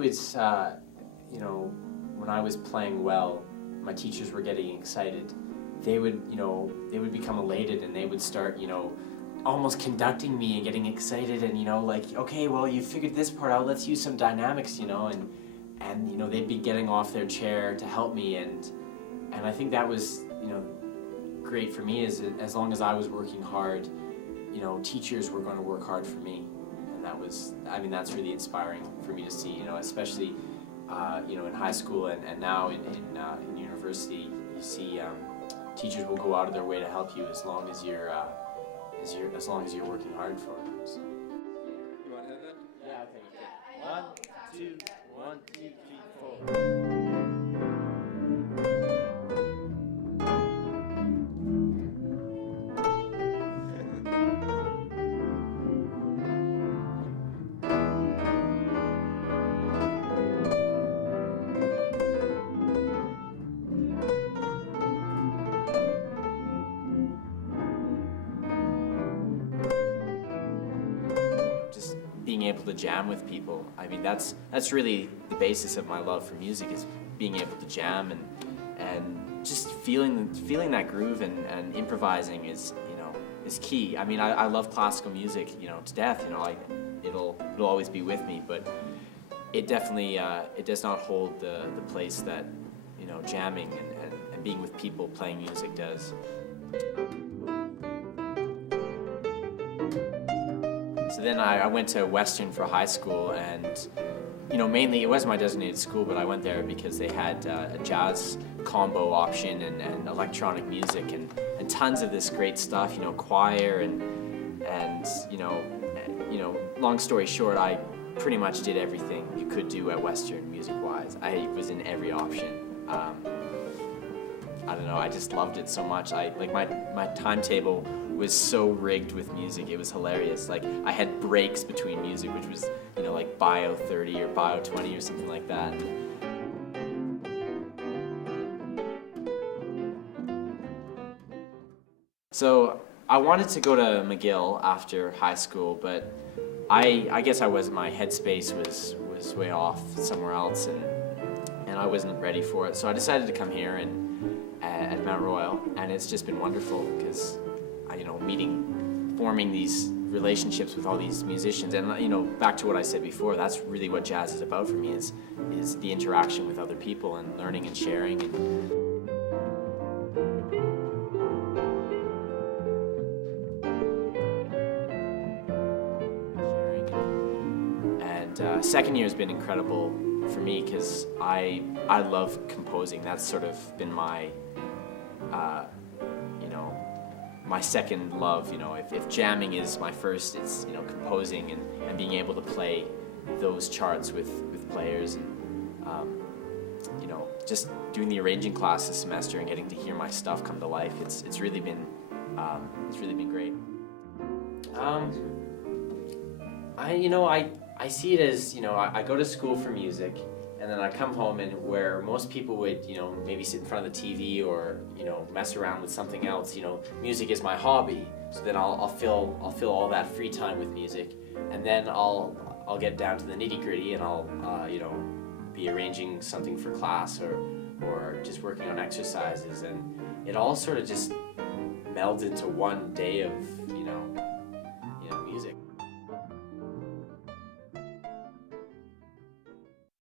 was, when I was playing well, my teachers were getting excited. They would become elated and they would start, almost conducting me and getting excited and, okay, well, you figured this part out, let's use some dynamics, and they'd be getting off their chair to help me, and I think that was, great for me, as long as I was working hard, teachers were going to work hard for me. And that's really inspiring for me to see, especially, in high school and now in university, you see teachers will go out of their way to help you as long as you're working hard for them. So. You want to hit that? Yeah, okay. 1, 2, 1, 2, 3, 4. Just being able to jam with people. I mean, that's really the basis of my love for music, is being able to jam and just feeling that groove and improvising is key. I mean, I love classical music, to death. It'll always be with me, but it definitely it does not hold the place that jamming and being with people playing music does. So then I went to Western for high school, and mainly it wasn't my designated school, but I went there because they had a jazz combo option and electronic music and tons of this great stuff, choir and long story short, I pretty much did everything you could do at Western music-wise. I was in every option. I don't know, I just loved it so much. My timetable was so rigged with music, it was hilarious. Like, I had breaks between music, which was, like Bio 30 or Bio 20 or something like that. So I wanted to go to McGill after high school, but I guess my headspace was way off somewhere else, and I wasn't ready for it. So I decided to come here at Mount Royal, and it's just been wonderful because forming these relationships with all these musicians, and back to what I said before, that's really what jazz is about for me, is the interaction with other people and learning and sharing. Second year has been incredible for me because I love composing. That's sort of been my my second love. If jamming is my first, it's composing and being able to play those charts with players, and just doing the arranging class this semester and getting to hear my stuff come to life. It's really been great. I see it as, I go to school for music, and then I come home, and where most people would, maybe sit in front of the TV or, mess around with something else, music is my hobby. So then I'll fill all that free time with music, and then I'll get down to the nitty-gritty, and I'll, be arranging something for class or just working on exercises, and it all sort of just melds into one day of,